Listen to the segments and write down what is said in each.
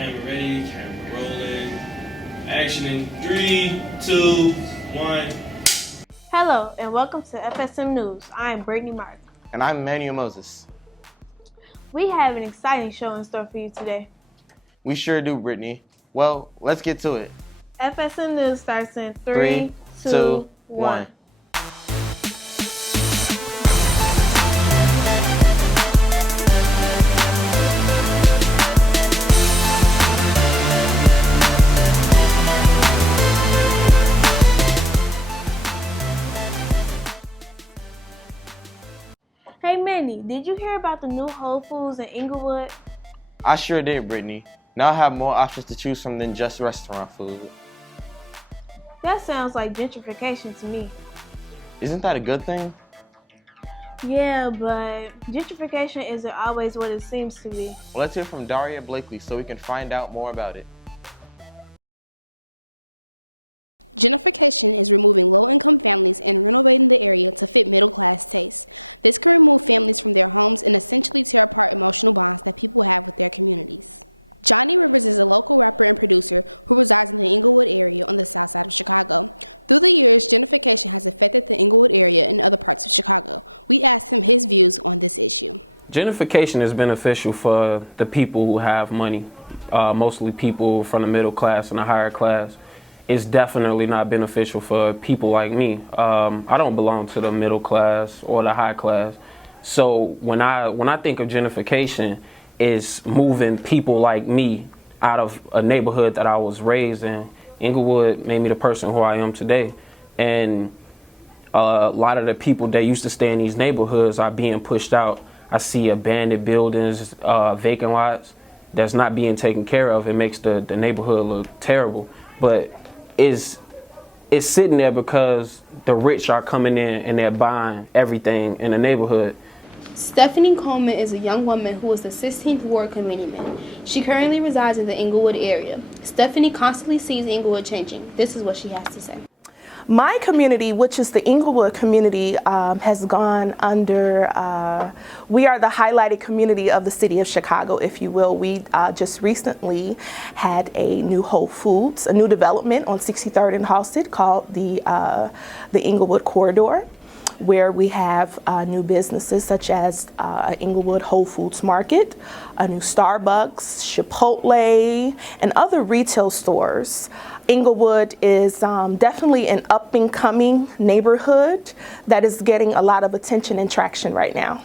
Camera ready, camera rolling. Action in 3, 2, 1. Hello and welcome to FSM News. I am Britney Mark. And I'm Immanuel Moses. We have an exciting show in store for you today. We sure do, Britney. Well, let's get to it. FSM News starts in 3, 2, 1. Hey Manny, did you hear about the new Whole Foods in Inglewood? I sure did, Britney. Now I have more options to choose from than just restaurant food. That sounds like gentrification to me. Isn't that a good thing? Yeah, but gentrification isn't always what it seems to be. Well, let's hear from Daria Blakely so we can find out more about it. Gentrification is removing low-income families and renovating the area to fit middle-class tastes. This can remove families from their homes and essentially tear apart emotional bonds that people have with their communities. Johnny Rivers is a local rapper and producer who resides in the Inglewood area on the south side of Chicago. Through the years, gentrification has affected the Inglewood area and other parts of Chicago. We asked him his views on this issue. Gentrification is beneficial for the people who have money, mostly people from the middle class and the higher class. It's definitely not beneficial for people like me. I don't belong to the middle class or the high class. So when I think of gentrification, it's moving people like me out of a neighborhood that I was raised in. Inglewood made me the person who I am today. And a lot of the people that used to stay in these neighborhoods are being pushed out. I see abandoned buildings, vacant lots that's not being taken care of. It makes the neighborhood look terrible. But it's sitting there because the rich are coming in and they're buying everything in the neighborhood. Stephanie Coleman is a young woman who is the 16th Ward committeeman. She currently resides in the Inglewood area. Stephanie constantly sees Inglewood changing. This is what she has to say. My community, which is the Inglewood community, has gone under, we are the highlighted community of the city of Chicago, if you will. We just recently had a new Whole Foods, a new development on 63rd and Halsted called the Inglewood Corridor, where we have new businesses such as Inglewood Whole Foods Market, a new Starbucks, Chipotle, and other retail stores. Inglewood is definitely an up-and-coming neighborhood that is getting a lot of attention and traction right now.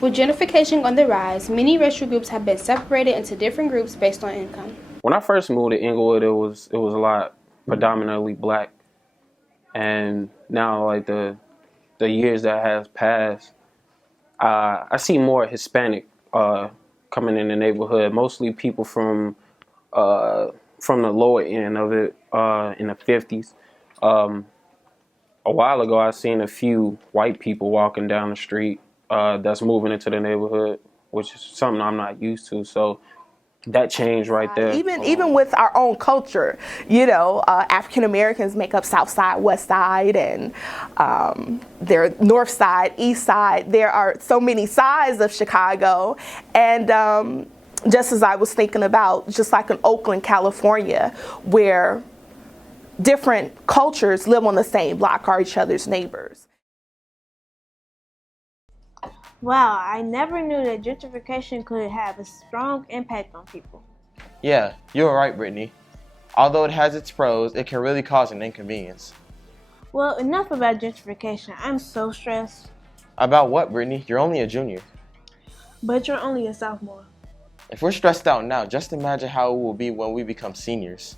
With gentrification on the rise, many racial groups have been separated into different groups based on income. When I first moved to Inglewood, it was a lot predominantly black. And now, like the years that has passed, I see more Hispanic coming in the neighborhood, mostly people from the lower end of it in the 50s. A while ago, I seen a few white people walking down the street that's moving into the neighborhood, which is something I'm not used to. So that changed right there. Even with our own culture, you know, African Americans make up South Side, West Side, and they're North Side, East Side. There are so many sides of Chicago, and just as I was thinking about, just like in Oakland, California, where different cultures live on the same block, are each other's neighbors. Wow, I never knew that gentrification could have a strong impact on people. Yeah, you're right, Britney. Although it has its pros, it can really cause an inconvenience. Well, enough about gentrification. I'm so stressed. About what, Britney? You're only a junior. But you're only a sophomore. If we're stressed out now, just imagine how it will be when we become seniors.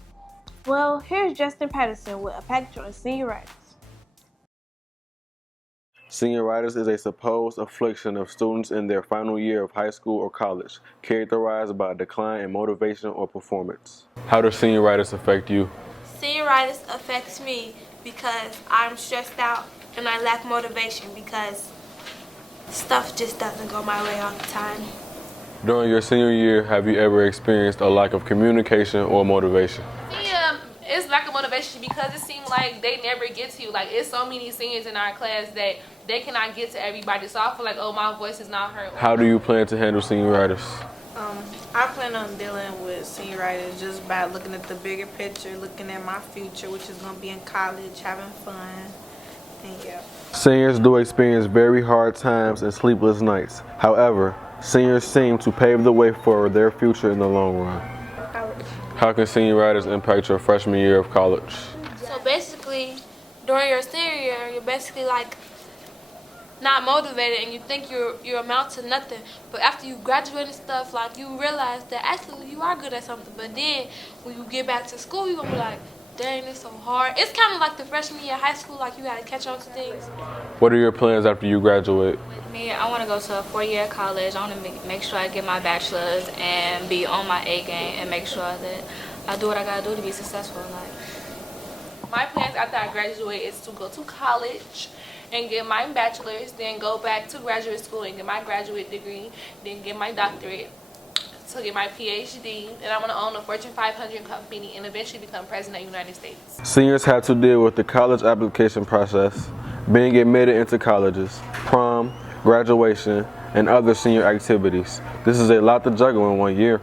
Well, here's Justin Patterson with a package on senioritis. Senioritis is a supposed affliction of students in their final year of high school or college, characterized by a decline in motivation or performance. How does senioritis affect you? Senioritis affects me because I'm stressed out and I lack motivation because stuff just doesn't go my way all the time. During your senior year, have you ever experienced a lack of communication or motivation? Yeah, it's lack of motivation because it seems like they never get to you. Like, it's so many seniors in our class that they cannot get to everybody. So I feel like, oh, my voice is not heard. How do you plan to handle senioritis? I plan on dealing with senioritis just by looking at the bigger picture, looking at my future, which is going to be in college, having fun, and yeah. Seniors do experience very hard times and sleepless nights. However, seniors seem to pave the way for their future in the long run. How can senioritis impact your freshman year of college? So basically, during your senior year, you're basically like not motivated and you think you amount to nothing. But after you graduate and stuff, like you realize that actually you are good at something. But then when you get back to school, you're gonna be like, dang, it's so hard. It's kind of like the freshman year of high school, like you gotta catch on to things. What are your plans after you graduate? With me, I want to go to a 4-year college. I want to make sure I get my bachelor's and be on my A game and make sure that I do what I gotta do to be successful in life. My plans after I graduate is to go to college and get my bachelor's, then go back to graduate school and get my graduate degree, then get my doctorate, to get my PhD, and I want to own a Fortune 500 company and eventually become president of the United States. Seniors have to deal with the college application process, being admitted into colleges, prom, graduation, and other senior activities. This is a lot to juggle in 1 year.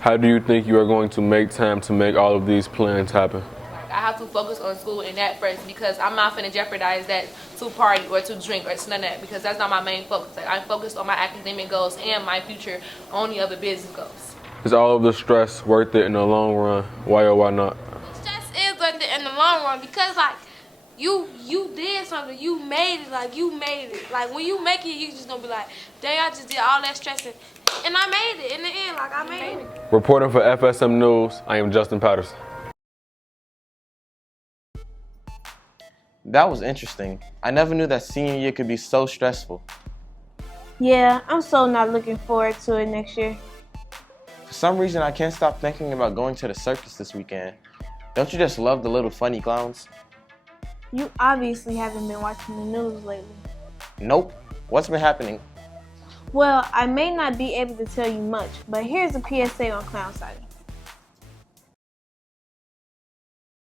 How do you think you are going to make time to make all of these plans happen? I have to focus on school and that first because I'm not going to jeopardize that to party or to drink or to none of that because that's not my main focus. Like, I'm focused on my academic goals and my future on the other business goals. Is all of the stress worth it in the long run? Why or why not? Stress is worth it in the long run because like you did something, you made it, like you made it. Like when you make it, you just gonna be like, dang, I just did all that stressing and I made it in the end, like I made it. Reporting for FSM News, I am Justin Patterson. That was interesting. I never knew that senior year could be so stressful. Yeah, I'm so not looking forward to it next year. For some reason, I can't stop thinking about going to the circus this weekend. Don't you just love the little funny clowns? You obviously haven't been watching the news lately. Nope. What's been happening? Well, I may not be able to tell you much, but here's a PSA on clown siding.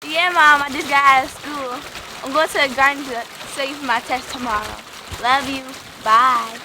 Yeah, Mom, I just got out of school. I'm going to the garden to study for my test tomorrow. Love you. Bye.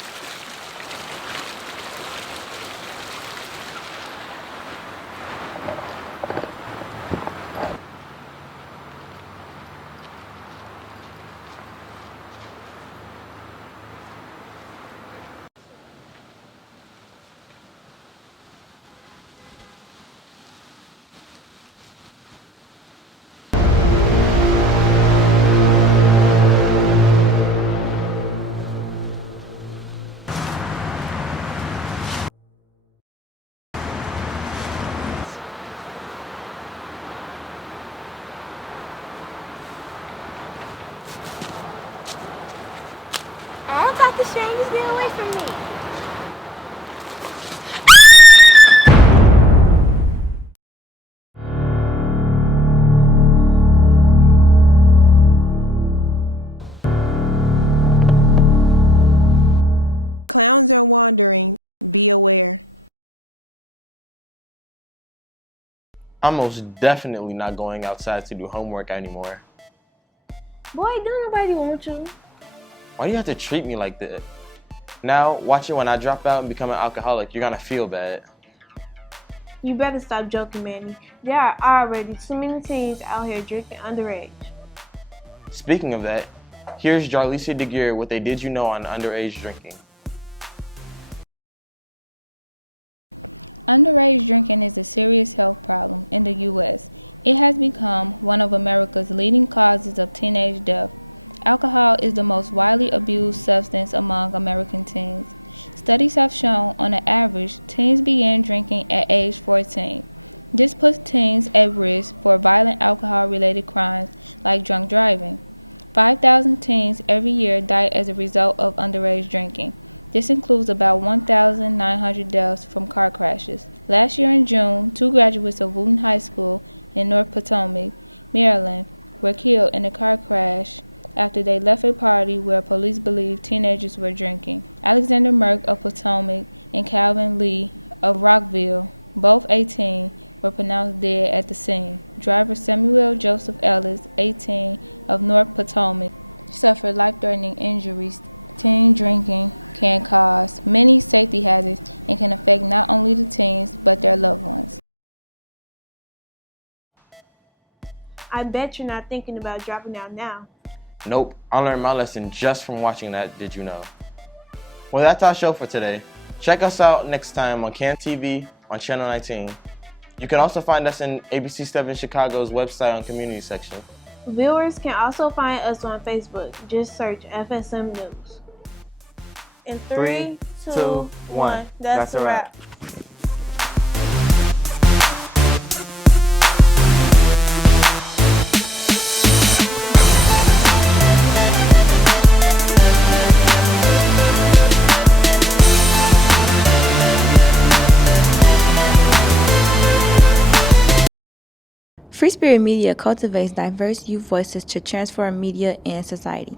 I don't talk to strangers, get away from me. Clowns are wandering. Be aware. I'm most definitely not going outside to do homework anymore. Boy, don't nobody want you. Why do you have to treat me like that? Now, watch it when I drop out and become an alcoholic. You're gonna feel bad. You better stop joking, Manny. There are already too many teens out here drinking underage. Speaking of that, here's Jarlicia DeGear with a Did You Know on Underage Drinking. Underage drinking is a serious health problem in the U.S. It has become one of America's leading causes of teenage death. Alcohol is the most widely abused substance among American teens. Studies have shown, on an average, teens began drinking at age 14. This puts teens at risk for violent alcohol-related crimes like drunk driving. 5,000 teens every year die as a result of underage drinking. This includes about 1,900 deaths from car crashes. Last year in June, 2 graduates of Wooten High School in North Potomac, Maryland, were killed in a car crash after they left a party where police believe teenagers were drinking. Alexander Merck of Potomac and Calvin Lee of Rockville, both 18, were pronounced dead at the scene. Driver Samuel Joseph Ellis, 18, of North Potomac, suffered life-threatening injuries Teen drinking can cause many safety hazards and can affect not only the teens but their loved ones. I bet you're not thinking about dropping out now. Nope, I learned my lesson just from watching that, did you know? Well, that's our show for today. Check us out next time on CAN TV on Channel 19. You can also find us in ABC7 Chicago's website on community section. Viewers can also find us on Facebook. Just search FSM News. In 3, 2, 1, that's a wrap. Free Spirit Media cultivates diverse youth voices to transform media and society.